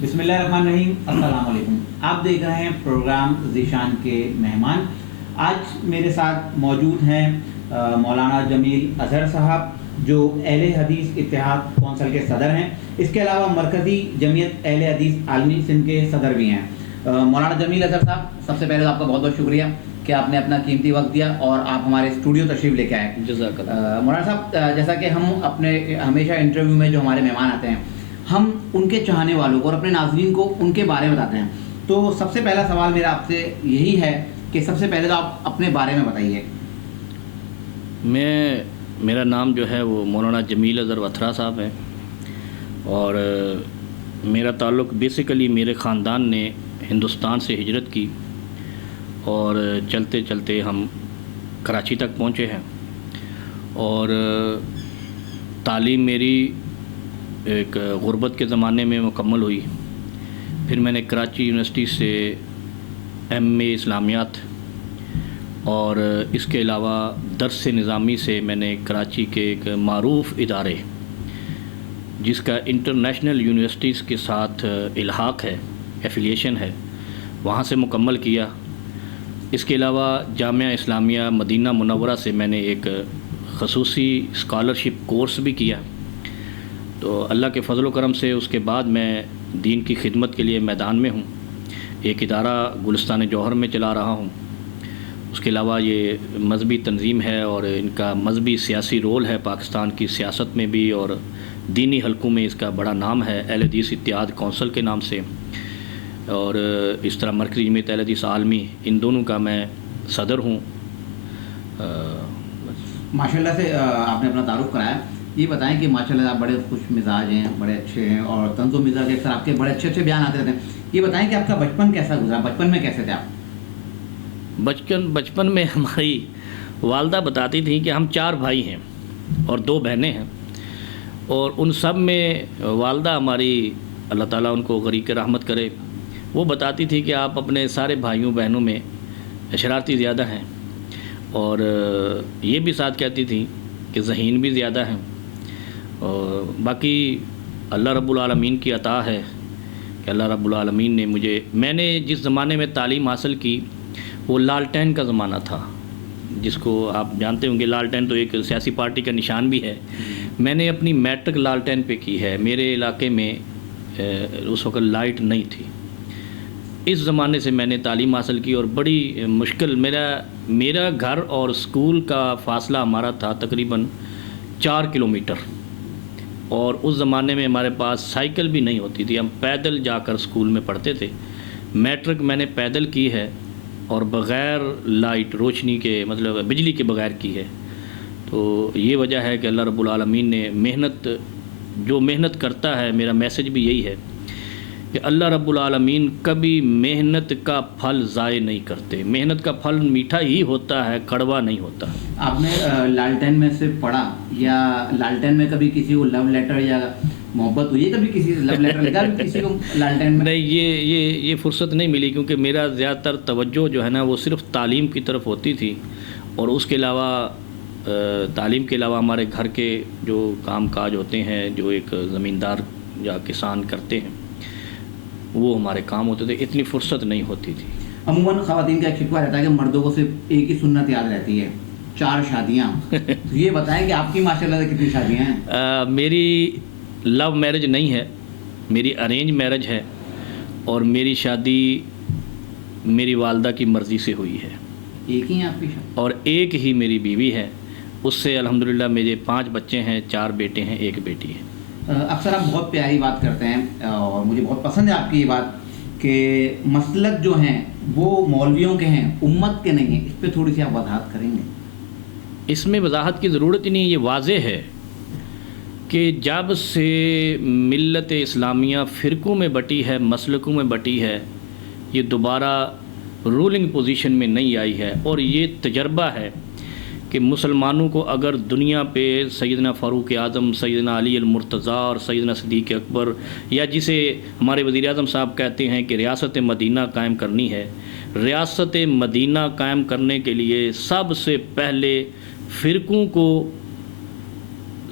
بسم اللہ الرحمن الرحیم، السلام علیکم۔ آپ دیکھ رہے ہیں پروگرام ذیشان کے مہمان۔ آج میرے ساتھ موجود ہیں مولانا جمیل اظہر صاحب، جو اہل حدیث اتحاد کونسل کے صدر ہیں۔ اس کے علاوہ مرکزی جمعیت اہل حدیث عالمی سندھ کے صدر بھی ہیں۔ مولانا جمیل اظہر صاحب، سب سے پہلے تو آپ کا بہت بہت شکریہ کہ آپ نے اپنا قیمتی وقت دیا اور آپ ہمارے اسٹوڈیو تشریف لے کے آئے۔ جزاک اللہ۔ مولانا صاحب، جیسا کہ ہم اپنے ہمیشہ انٹرویو میں جو ہمارے مہمان آتے ہیں، ہم ان کے چاہنے والوں کو اور اپنے ناظرین کو ان کے بارے میں بتاتے ہیں، تو سب سے پہلا سوال میرا آپ سے یہی ہے کہ سب سے پہلے تو آپ اپنے بارے میں بتائیے۔ میرا نام جو ہے وہ مولانا جمیل اظہر وتھرا صاحب ہے، اور میرا تعلق بیسیکلی میرے خاندان نے ہندوستان سے ہجرت کی اور چلتے چلتے ہم کراچی تک پہنچے ہیں، اور تعلیم میری ایک غربت کے زمانے میں مکمل ہوئی۔ پھر میں نے کراچی یونیورسٹی سے ایم اے اسلامیات اور اس کے علاوہ درس نظامی سے میں نے کراچی کے ایک معروف ادارے جس کا انٹرنیشنل یونیورسٹیز کے ساتھ الحاق ہے، ایفیلیشن ہے، وہاں سے مکمل کیا۔ اس کے علاوہ جامعہ اسلامیہ مدینہ منورہ سے میں نے ایک خصوصی اسکالرشپ کورس بھی کیا۔ تو اللہ کے فضل و کرم سے اس کے بعد میں دین کی خدمت کے لیے میدان میں ہوں۔ ایک ادارہ گلستان جوہر میں چلا رہا ہوں۔ اس کے علاوہ یہ مذہبی تنظیم ہے اور ان کا مذہبی سیاسی رول ہے پاکستان کی سیاست میں بھی، اور دینی حلقوں میں اس کا بڑا نام ہے اہل حدیث اتحاد کونسل کے نام سے، اور اس طرح مرکزی جمعیت اہل حدیث عالمی، ان دونوں کا میں صدر ہوں۔ ماشاء اللہ سے آپ نے اپنا تعارف کرایا۔ یہ بتائیں کہ ماشاء اللہ آپ بڑے خوش مزاج ہیں، بڑے اچھے ہیں، اور طنز و مزاج کے اکثر آپ کے بڑے اچھے اچھے بیان آتے رہتے ہیں۔ یہ بتائیں کہ آپ کا بچپن کیسا گزرا؟ بچپن میں کیسے تھے آپ؟ بچپن میں ہماری والدہ بتاتی تھیں کہ ہم 4 بھائی ہیں اور 2 بہنیں ہیں، اور ان سب میں والدہ ہماری، اللہ تعالیٰ ان کو غریق رحمت کرے، وہ بتاتی تھی کہ آپ اپنے سارے بھائیوں بہنوں میں شرارتی زیادہ ہیں، اور یہ بھی ساتھ کہتی تھیں کہ ذہین بھی زیادہ ہیں۔ اور باقی اللہ رب العالمین کی عطا ہے کہ اللہ رب العالمین نے میں نے جس زمانے میں تعلیم حاصل کی وہ لالٹین کا زمانہ تھا، جس کو آپ جانتے ہوں گے۔ لالٹین تو ایک سیاسی پارٹی کا نشان بھی ہے۔ میں نے اپنی میٹرک لالٹین پہ کی ہے۔ میرے علاقے میں اس وقت لائٹ نہیں تھی۔ اس زمانے سے میں نے تعلیم حاصل کی، اور بڑی مشکل، میرا گھر اور اسکول کا فاصلہ ہمارا تھا تقریباً 4 کلومیٹر، اور اس زمانے میں ہمارے پاس سائیکل بھی نہیں ہوتی تھی، ہم پیدل جا کر اسکول میں پڑھتے تھے۔ میٹرک میں نے پیدل کی ہے اور بغیر لائٹ، روشنی کے، مطلب بجلی کے بغیر کی ہے۔ تو یہ وجہ ہے کہ اللہ رب العالمین نے جو محنت کرتا ہے، میرا میسج بھی یہی ہے کہ اللہ رب العالمین کبھی محنت کا پھل ضائع نہیں کرتے۔ محنت کا پھل میٹھا ہی ہوتا ہے، کڑوا نہیں ہوتا۔ آپ نے لالٹین میں سے پڑھا، یا لالٹین میں کبھی کسی کو لو لیٹر یا محبت ہوئی ہے؟ کبھی کسی سے لو لیٹر لکھا کسی کو لالٹین میں؟ نہیں، یہ فرصت نہیں ملی، کیونکہ میرا زیادہ تر توجہ جو ہے نا وہ صرف تعلیم کی طرف ہوتی تھی، اور اس کے علاوہ تعلیم کے علاوہ ہمارے گھر کے جو کام کاج ہوتے ہیں، جو ایک زمیندار یا کسان کرتے ہیں، وہ ہمارے کام ہوتے تھے، اتنی فرصت نہیں ہوتی تھی۔ عموماً خواتین کا ایک شکوہ رہتا ہے کہ مردوں کو صرف ایک ہی سنت یاد رہتی ہے، 4 شادیاں۔ تو یہ بتائیں کہ آپ کی ماشاء اللہ سے کتنی شادیاں ہیں؟ میری لو میرج نہیں ہے، میری ارینج میرج ہے، اور میری شادی میری والدہ کی مرضی سے ہوئی ہے۔ ایک ہی ہیں آپ کی شادی؟ اور ایک ہی میری بیوی ہے، اس سے الحمدللہ میرے 5 بچے ہیں، 4 بیٹے ہیں، 1 بیٹی ہے۔ اکثر آپ بہت پیاری بات کرتے ہیں، اور مجھے بہت پسند ہے آپ کی یہ بات کہ مسلک جو ہیں وہ مولویوں کے ہیں، امت کے نہیں ہیں۔ اس پہ تھوڑی سی آپ وضاحت کریں گے؟ اس میں وضاحت کی ضرورت ہی نہیں، یہ واضح ہے کہ جب سے ملت اسلامیہ فرقوں میں بٹی ہے، مسلکوں میں بٹی ہے، یہ دوبارہ رولنگ پوزیشن میں نہیں آئی ہے، اور یہ تجربہ ہے کہ مسلمانوں کو اگر دنیا پہ سیدنا فاروق اعظم، سیدنا علی المرتضیٰ اور سیدنا صدیق اکبر، یا جسے ہمارے وزیر اعظم صاحب کہتے ہیں کہ ریاست مدینہ قائم کرنی ہے، ریاست مدینہ قائم کرنے کے لیے سب سے پہلے فرقوں کو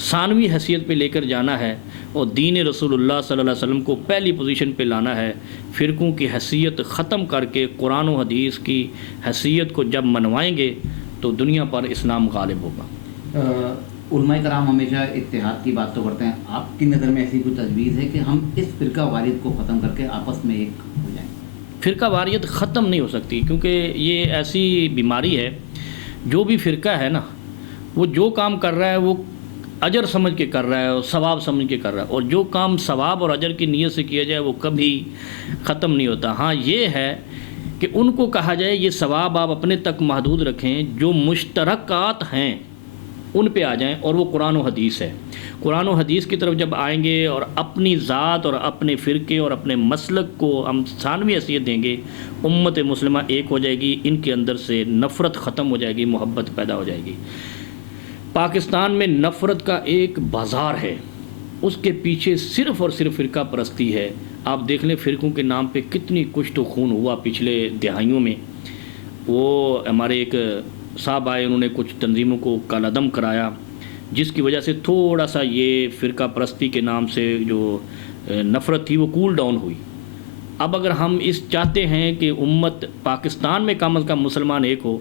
ثانوی حیثیت پہ لے کر جانا ہے اور دین رسول اللہ صلی اللہ علیہ وسلم کو پہلی پوزیشن پہ لانا ہے، فرقوں کی حیثیت ختم کر کے قرآن و حدیث کی حیثیت کو جب منوائیں گے تو دنیا پر اسلام غالب ہوگا۔ علماء کرام ہمیشہ اتحاد کی بات تو کرتے ہیں، آپ کی نظر میں ایسی کوئی تجویز ہے کہ ہم اس فرقہ واریت کو ختم کر کے آپس میں ایک ہو جائیں؟ فرقہ واریت ختم نہیں ہو سکتی، کیونکہ یہ ایسی بیماری ہے، جو بھی فرقہ ہے نا وہ جو کام کر رہا ہے وہ اجر سمجھ کے کر رہا ہے اور ثواب سمجھ کے کر رہا ہے، اور جو کام ثواب اور اجر کی نیت سے کیا جائے وہ کبھی ختم نہیں ہوتا۔ ہاں یہ ہے کہ ان کو کہا جائے یہ ثواب آپ اپنے تک محدود رکھیں، جو مشترکات ہیں ان پہ آ جائیں، اور وہ قرآن و حدیث ہے۔ قرآن و حدیث کی طرف جب آئیں گے اور اپنی ذات اور اپنے فرقے اور اپنے مسلک کو ہم ثانوی حیثیت دیں گے، امت مسلمہ ایک ہو جائے گی، ان کے اندر سے نفرت ختم ہو جائے گی، محبت پیدا ہو جائے گی۔ پاکستان میں نفرت کا ایک بازار ہے، اس کے پیچھے صرف اور صرف فرقہ پرستی ہے۔ آپ دیکھ لیں فرقوں کے نام پہ کتنی کشت و خون ہوا پچھلے دہائیوں میں۔ وہ ہمارے ایک صاحب آئے، انہوں نے کچھ تنظیموں کو کالعدم کرایا، جس کی وجہ سے تھوڑا سا یہ فرقہ پرستی کے نام سے جو نفرت تھی وہ کول ڈاؤن ہوئی۔ اب اگر ہم اس چاہتے ہیں کہ امت پاکستان میں کم از کم مسلمان ایک ہو،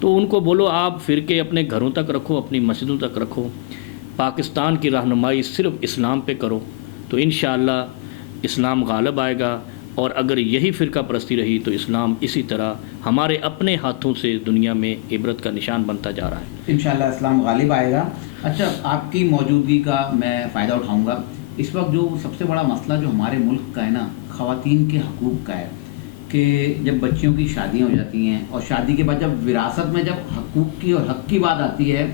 تو ان کو بولو آپ فرقے اپنے گھروں تک رکھو، اپنی مسجدوں تک رکھو، پاکستان کی رہنمائی صرف اسلام پہ کرو، تو انشاءاللہ اسلام غالب آئے گا۔ اور اگر یہی فرقہ پرستی رہی تو اسلام اسی طرح ہمارے اپنے ہاتھوں سے دنیا میں عبرت کا نشان بنتا جا رہا ہے۔ انشاءاللہ اسلام غالب آئے گا۔ اچھا، آپ کی موجودگی کا میں فائدہ اٹھاؤں گا۔ اس وقت جو سب سے بڑا مسئلہ جو ہمارے ملک کا ہے نا، خواتین کے حقوق کا ہے، کہ جب بچیوں کی شادیاں ہو جاتی ہیں اور شادی کے بعد جب وراثت میں جب حقوق کی اور حق کی بات آتی ہے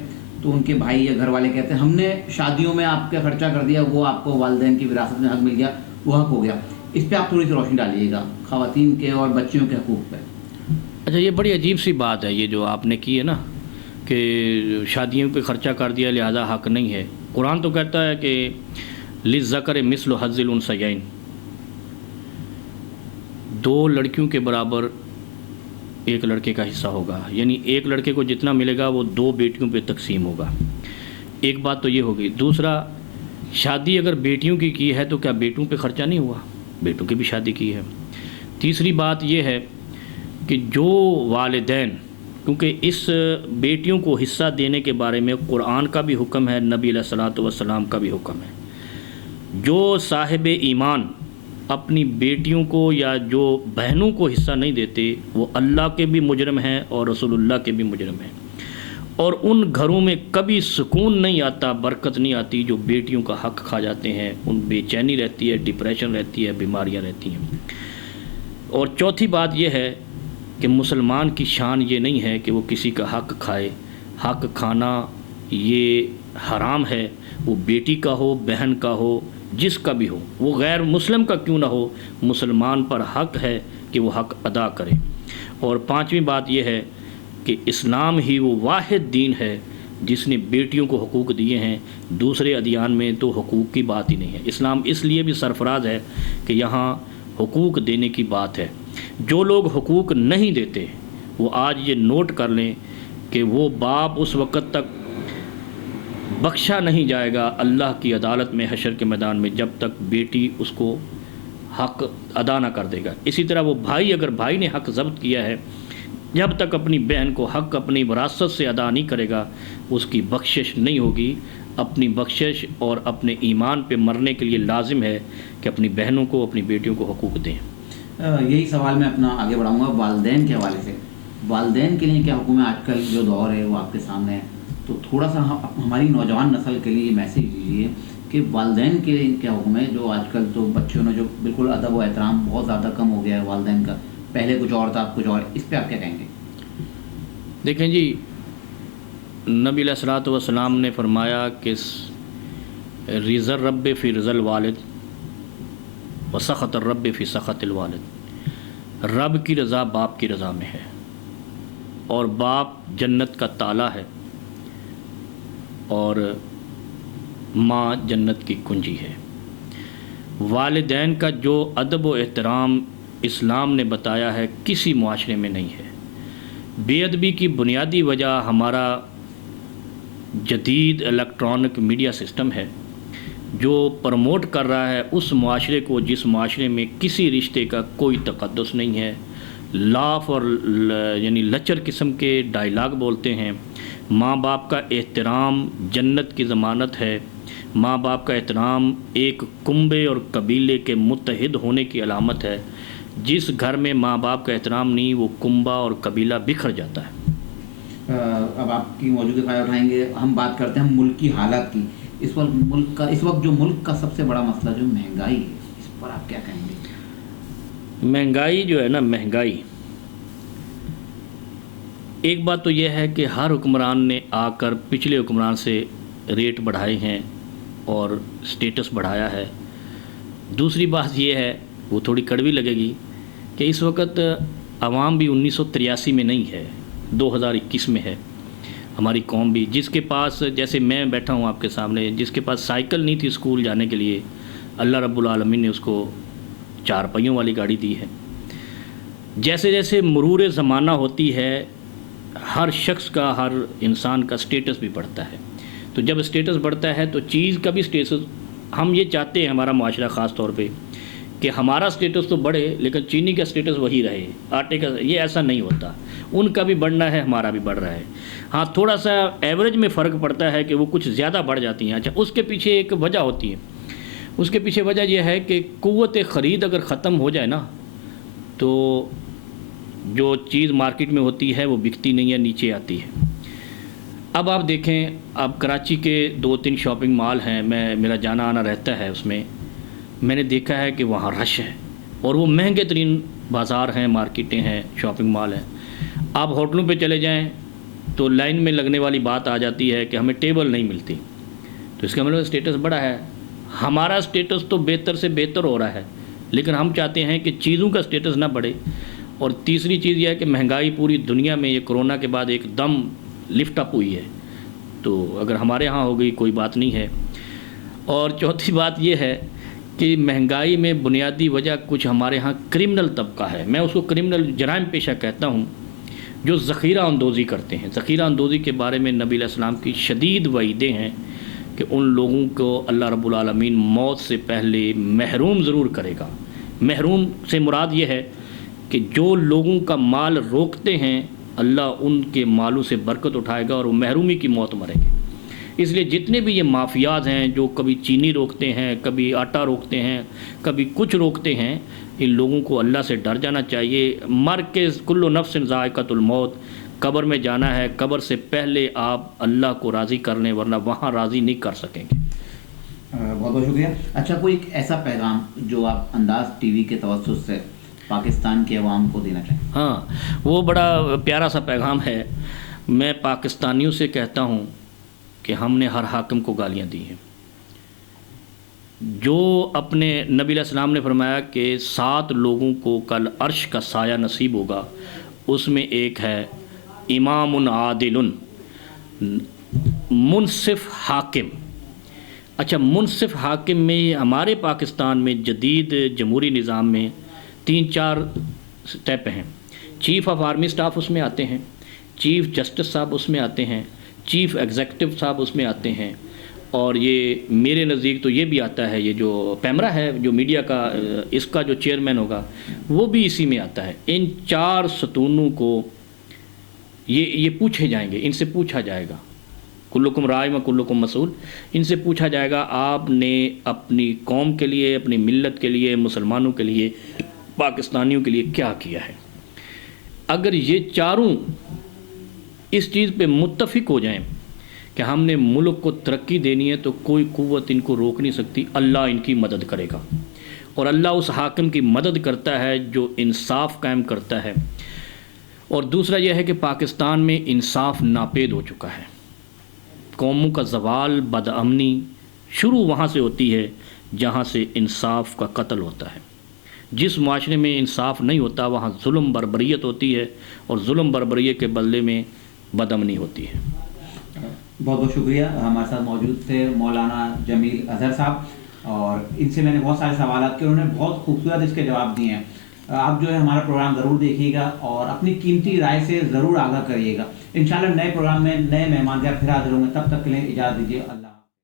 تو ان کے بھائی یا گھر والے کہتے ہیں ہم نے شادیوں میں آپ کا خرچہ کر دیا، وہ آپ کو والدین کی وراثت میں حق مل گیا، وہ حق ہو گیا۔ اس پہ آپ تھوڑی سی روشنی ڈالیے گا، خواتین کے اور بچیوں کے حقوق پہ۔ اچھا، یہ بڑی عجیب سی بات ہے یہ جو آپ نے کی ہے نا، کہ شادیوں پہ خرچہ کر دیا لہذا حق نہیں ہے۔ قرآن تو کہتا ہے کہ للذکر مثل حظ الانثیین، دو لڑکیوں کے برابر ایک لڑکے کا حصہ ہوگا، یعنی ایک لڑکے کو جتنا ملے گا وہ دو بیٹیوں پہ تقسیم ہوگا۔ ایک بات تو یہ ہوگی۔ دوسرا، شادی اگر بیٹیوں کی ہے تو کیا بیٹوں پہ خرچہ نہیں ہوا؟ بیٹوں کی بھی شادی کی ہے۔ تیسری بات یہ ہے کہ جو والدین، کیونکہ اس بیٹیوں کو حصہ دینے کے بارے میں قرآن کا بھی حکم ہے، نبی علیہ الصلوۃ والسلام کا بھی حکم ہے، جو صاحب ایمان اپنی بیٹیوں کو یا جو بہنوں کو حصہ نہیں دیتے وہ اللہ کے بھی مجرم ہیں اور رسول اللہ کے بھی مجرم ہیں، اور ان گھروں میں کبھی سکون نہیں آتا، برکت نہیں آتی جو بیٹیوں کا حق کھا جاتے ہیں، ان بے چینی رہتی ہے، ڈپریشن رہتی ہے، بیماریاں رہتی ہیں۔ اور چوتھی بات یہ ہے کہ مسلمان کی شان یہ نہیں ہے کہ وہ کسی کا حق کھائے، حق کھانا یہ حرام ہے، وہ بیٹی کا ہو، بہن کا ہو، جس کا بھی ہو، وہ غیر مسلم کا کیوں نہ ہو، مسلمان پر حق ہے کہ وہ حق ادا کرے۔ اور پانچویں بات یہ ہے کہ اسلام ہی وہ واحد دین ہے جس نے بیٹیوں کو حقوق دیے ہیں، دوسرے ادیان میں تو حقوق کی بات ہی نہیں ہے۔ اسلام اس لیے بھی سرفراز ہے کہ یہاں حقوق دینے کی بات ہے۔ جو لوگ حقوق نہیں دیتے وہ آج یہ نوٹ کر لیں کہ وہ باپ اس وقت تک بخشا نہیں جائے گا اللہ کی عدالت میں، حشر کے میدان میں، جب تک بیٹی اس کو حق ادا نہ کر دے گا۔ اسی طرح وہ بھائی، اگر بھائی نے حق ضبط کیا ہے، جب تک اپنی بہن کو حق اپنی وراثت سے ادا نہیں کرے گا اس کی بخشش نہیں ہوگی۔ اپنی بخشش اور اپنے ایمان پہ مرنے کے لیے لازم ہے کہ اپنی بہنوں کو، اپنی بیٹیوں کو حقوق دیں۔ یہی سوال میں اپنا آگے بڑھاؤں گا والدین کے حوالے سے۔ والدین کے لیے کیا حکم ہے؟ آج کل جو دور ہے وہ آپ کے سامنے ہے، تو تھوڑا سا ہماری نوجوان نسل کے لیے یہ میسیج دیجیے کہ والدین کے لیے کیا حکم ہے؟ جو آج کل تو بچوں نے جو بالکل ادب و احترام بہت زیادہ کم ہو گیا ہے والدین کا، پہلے کچھ اور تھا کچھ اور، اس پہ آپ کیا کہیں گے؟ دیکھیں جی، نبی علیہ الصلوۃ والسلام نے فرمایا کہ رضا الرب فی رضا الوالد و سخط الرب فی سخط الوالد۔ رب کی رضا باپ کی رضا میں ہے، اور باپ جنت کا تالا ہے اور ماں جنت کی کنجی ہے۔ والدین کا جو ادب و احترام اسلام نے بتایا ہے کسی معاشرے میں نہیں ہے۔ بے ادبی کی بنیادی وجہ ہمارا جدید الیکٹرانک میڈیا سسٹم ہے جو پروموٹ کر رہا ہے اس معاشرے کو جس معاشرے میں کسی رشتے کا کوئی تقدس نہیں ہے، لاف اور یعنی لچر قسم کے ڈائلاگ بولتے ہیں۔ ماں باپ کا احترام جنت کی ضمانت ہے، ماں باپ کا احترام ایک کنبے اور قبیلے کے متحد ہونے کی علامت ہے۔ جس گھر میں ماں باپ کا احترام نہیں، وہ کنبہ اور قبیلہ بکھر جاتا ہے۔ اب آپ کی موجودہ فائدہ اٹھائیں گے، ہم بات کرتے ہیں ملک کی حالات کی۔ اس وقت جو ملک کا سب سے بڑا مسئلہ جو مہنگائی ہے، اس پر آپ کیا کہیں گے؟ مہنگائی جو ہے نا، مہنگائی، ایک بات تو یہ ہے کہ ہر حکمران نے آ کر پچھلے حکمران سے ریٹ بڑھائے ہیں اور سٹیٹس بڑھایا ہے۔ دوسری بات یہ ہے، وہ تھوڑی کڑوی لگے گی، کہ اس وقت عوام بھی 1983 میں نہیں ہے، 2021 میں ہے۔ ہماری قوم بھی، جس کے پاس، جیسے میں بیٹھا ہوں آپ کے سامنے، جس کے پاس سائیکل نہیں تھی اسکول جانے کے لیے، اللہ رب العالمین نے اس کو 4 پہیوں والی گاڑی دی ہے۔ جیسے جیسے مرور زمانہ ہوتی ہے، ہر شخص کا، ہر انسان کا سٹیٹس بھی بڑھتا ہے۔ تو جب سٹیٹس بڑھتا ہے تو چیز کا بھی سٹیٹس، ہم یہ چاہتے ہیں ہمارا معاشرہ خاص طور پہ کہ ہمارا سٹیٹس تو بڑھے لیکن چینی کا سٹیٹس وہی رہے، آٹے کا، یہ ایسا نہیں ہوتا۔ ان کا بھی بڑھنا ہے، ہمارا بھی بڑھ رہا ہے۔ ہاں، تھوڑا سا ایوریج میں فرق پڑتا ہے کہ وہ کچھ زیادہ بڑھ جاتی ہیں۔ اچھا، اس کے پیچھے ایک وجہ ہوتی ہے، اس کے پیچھے وجہ یہ ہے کہ قوت خرید اگر ختم ہو جائے نا، تو جو چیز مارکیٹ میں ہوتی ہے وہ بکتی نہیں ہے، نیچے آتی ہے۔ اب آپ دیکھیں، اب کراچی کے 2-3 شاپنگ مال ہیں، میرا جانا آنا رہتا ہے، اس میں نے دیکھا ہے کہ وہاں رش ہے، اور وہ مہنگے ترین بازار ہیں، مارکیٹیں ہیں، شاپنگ مال ہیں۔ آپ ہوٹلوں پہ چلے جائیں تو لائن میں لگنے والی بات آ جاتی ہے کہ ہمیں ٹیبل نہیں ملتی۔ تو اس کا مطلب سٹیٹس بڑا ہے۔ ہمارا سٹیٹس تو بہتر سے بہتر ہو رہا ہے، لیکن ہم چاہتے ہیں کہ چیزوں کا سٹیٹس نہ بڑھے۔ اور تیسری چیز یہ ہے کہ مہنگائی پوری دنیا میں یہ کرونا کے بعد ایک دم لفٹ اپ ہوئی ہے، تو اگر ہمارے ہاں ہو گئی کوئی بات نہیں ہے۔ اور چوتھی بات یہ ہے کہ مہنگائی میں بنیادی وجہ کچھ ہمارے ہاں کرمنل طبقہ ہے، میں اس کو کرمنل جرائم پیشہ کہتا ہوں، جو ذخیرہ اندوزی کرتے ہیں۔ ذخیرہ اندوزی کے بارے میں نبی علیہ السلام کی شدید وعیدیں ہیں کہ ان لوگوں کو اللہ رب العالمین موت سے پہلے محروم ضرور کرے گا۔ محروم سے مراد یہ ہے کہ جو لوگوں کا مال روکتے ہیں، اللہ ان کے مالوں سے برکت اٹھائے گا اور وہ محرومی کی موت مریں گے۔ اس لیے جتنے بھی یہ مافیاز ہیں جو کبھی چینی روکتے ہیں، کبھی آٹا روکتے ہیں، کبھی کچھ روکتے ہیں، ان لوگوں کو اللہ سے ڈر جانا چاہیے۔ مر کے کل نفس ذائقۃ الموت، قبر میں جانا ہے، قبر سے پہلے آپ اللہ کو راضی کر لیں، ورنہ وہاں راضی نہیں کر سکیں گے۔ بہت بہت شکریہ۔ اچھا، کوئی ایک ایسا پیغام جو آپ انداز ٹی وی کے توسط سے پاکستان کے عوام کو دینا چاہیں؟ ہاں، وہ بڑا پیارا سا پیغام ہے۔ میں پاکستانیوں سے کہتا ہوں کہ ہم نے ہر حاکم کو گالیاں دی ہیں۔ جو اپنے نبی علیہ السلام نے فرمایا کہ 7 لوگوں کو کل عرش کا سایہ نصیب ہوگا، اس میں ایک ہے امام عادل، منصف حاکم۔ اچھا، منصف حاکم میں ہمارے پاکستان میں جدید جمہوری نظام میں 3-4 سٹیپ ہیں۔ چیف آف آرمی سٹاف اس میں آتے ہیں، چیف جسٹس صاحب اس میں آتے ہیں، چیف ایگزیکٹو صاحب اس میں آتے ہیں، اور یہ میرے نزدیک تو یہ بھی آتا ہے، یہ جو پیمرا ہے جو میڈیا کا، اس کا جو چیئرمین ہوگا وہ بھی اسی میں آتا ہے۔ ان 4 ستونوں کو یہ پوچھے جائیں گے، ان سے پوچھا جائے گا، کلکم راع و کلکم مسئول، ان سے پوچھا جائے گا آپ نے اپنی قوم کے لیے، اپنی ملت کے لیے، مسلمانوں کے لیے، پاکستانیوں کے لیے کیا کیا ہے۔ اگر یہ چاروں اس چیز پہ متفق ہو جائیں کہ ہم نے ملک کو ترقی دینی ہے، تو کوئی قوت ان کو روک نہیں سکتی، اللہ ان کی مدد کرے گا۔ اور اللہ اس حاکم کی مدد کرتا ہے جو انصاف قائم کرتا ہے۔ اور دوسرا یہ ہے کہ پاکستان میں انصاف ناپید ہو چکا ہے۔ قوموں کا زوال، بدامنی شروع وہاں سے ہوتی ہے جہاں سے انصاف کا قتل ہوتا ہے۔ جس معاشرے میں انصاف نہیں ہوتا وہاں ظلم بربریت ہوتی ہے، اور ظلم بربریت کے بدلے میں بدامنی ہوتی ہے۔ بہت بہت شکریہ۔ ہمارے ساتھ موجود تھے مولانا جمیل اظہر صاحب، اور ان سے میں نے بہت سارے سوالات کیے، انہوں نے بہت خوبصورت اس کے جواب دیے ہیں۔ آپ جو ہے ہمارا پروگرام ضرور دیکھیے گا اور اپنی قیمتی رائے سے ضرور آگاہ کریے گا. انشاءاللہ نئے پروگرام میں نئے مہمان کے پھر حاضر ہوں گے. تب تک کے لیے اجازت دیجیے. اللہ